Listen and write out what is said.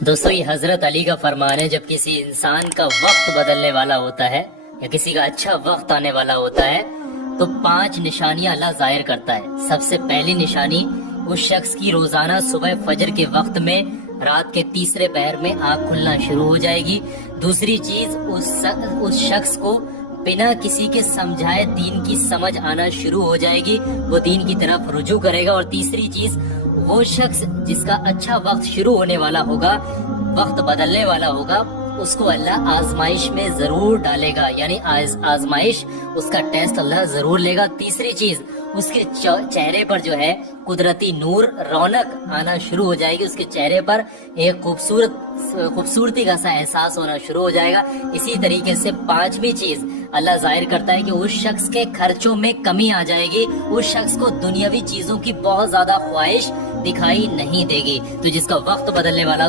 دوستو یہ حضرت علی کا فرمان ہے، جب کسی انسان کا وقت بدلنے والا ہوتا ہے یا کسی کا اچھا وقت آنے والا ہوتا ہے تو 5 نشانیاں اللہ ظاہر کرتا ہے۔ سب سے پہلی نشانی، اس شخص کی روزانہ صبح فجر کے وقت میں رات کے تیسرے پہر میں آنکھ کھلنا شروع ہو جائے گی۔ دوسری چیز، اس شخص کو بنا کسی کے سمجھائے دین کی سمجھ آنا شروع ہو جائے گی، وہ دین کی طرف رجوع کرے گا۔ اور تیسری چیز، وہ شخص جس کا اچھا وقت شروع ہونے والا ہوگا، وقت بدلنے والا ہوگا، اس کو اللہ آزمائش میں ضرور ڈالے گا، یعنی آزمائش، اس کا ٹیسٹ اللہ ضرور لے گا۔ تیسری چیز، اس کے چہرے پر جو ہے قدرتی نور، رونق آنا شروع ہو جائے گی، اس کے چہرے پر ایک خوبصورتی کا سا احساس ہونا شروع ہو جائے گا۔ اسی طریقے سے 5ویں چیز اللہ ظاہر کرتا ہے کہ اس شخص کے خرچوں میں کمی آ جائے گی، اس شخص کو دنیاوی چیزوں کی بہت زیادہ خواہش دکھائی نہیں دے گی۔ تو جس کا وقت بدلنے والا